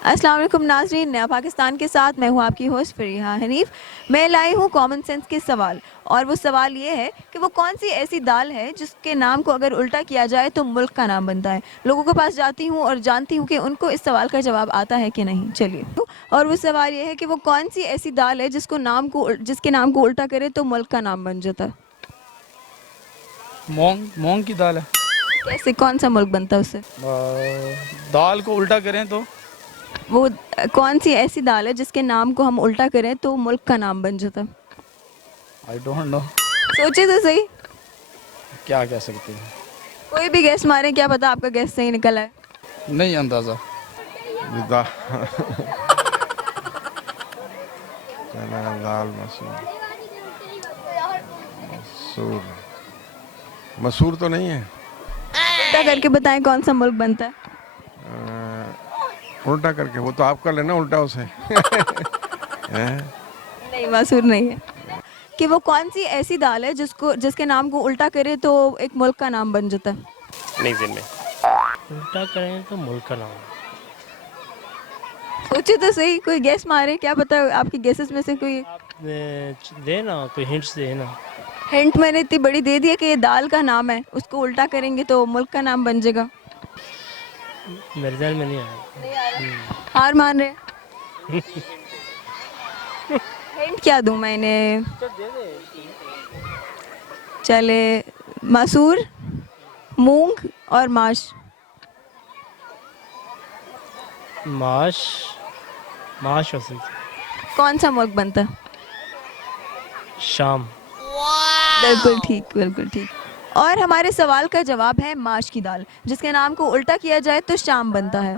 अस्सलाम वालेकुम नाज़रीन, नया पाकिस्तान के साथ मैं हूँ आपकी होस्ट फरीहा हनीफ। मैं लाई हूँ कॉमन सेंस के सवाल, और वो सवाल ये है कि वो कौन सी ऐसी दाल है जिसके नाम को अगर उल्टा किया जाए तो मुल्क का नाम बनता है। लोगों के पास जाती हूँ और जानती हूँ कि उनको इस सवाल का जवाब आता है कि नहीं। चलिए, और वो सवाल ये है कि वो कौन सी ऐसी दाल है जिसके नाम को उल्टा करे तो मुल्क का नाम बन जाता है। मूंग मूंग की दाल है। कैसे, कौन सा मुल्क बनता है उससे? दाल को उल्टा करें तो वो कौन सी ऐसी दाल है जिसके नाम को हम उल्टा करें तो मुल्क का नाम बन जाता है? I don't know. सोचे तो सही। क्या कह सकते हैं। कोई भी गैस मारे, क्या पता आपका गैस सही निकला है। नहीं अंदाज़ा। दा, चना दाल मसूर। मसूर मसूर तो नहीं है। उल्टा करके बताएं कौन सा मुल्क बनता है। उल्टा करके वो तो आप कर लेना उल्टा उसे। हैं? नहीं, मसूर नहीं है। कि वो कौन सी ऐसी दाल है जिसके नाम को उल्टा करे तो एक मुल्क का नाम बन जाता है। नहीं दिन में उल्टा करें तो मुल्क का नाम। सोचे तो सही, कोई गैस मारे, क्या पता आपकी गैसेस में से कोई। देना कोई हिंट्स देना। हिंट मैंने इतनी बड़ी दे दी है कि ये दाल का नाम है, उसको उल्टा करेंगे तो मुल्क का नाम बन जाएगा। मेरे ध्यान में नहीं आया। हार मान रहे? हिंट क्या दूं मैं इन्हें? चले, मसूर, मूंग और माश। माश माश हो सकती। कौन सा मुल्क बनता है? शाम। बिल्कुल ठीक, बिल्कुल ठीक। और हमारे सवाल का जवाब है माश की दाल, जिसके नाम को उल्टा किया जाए तो शाम बनता है।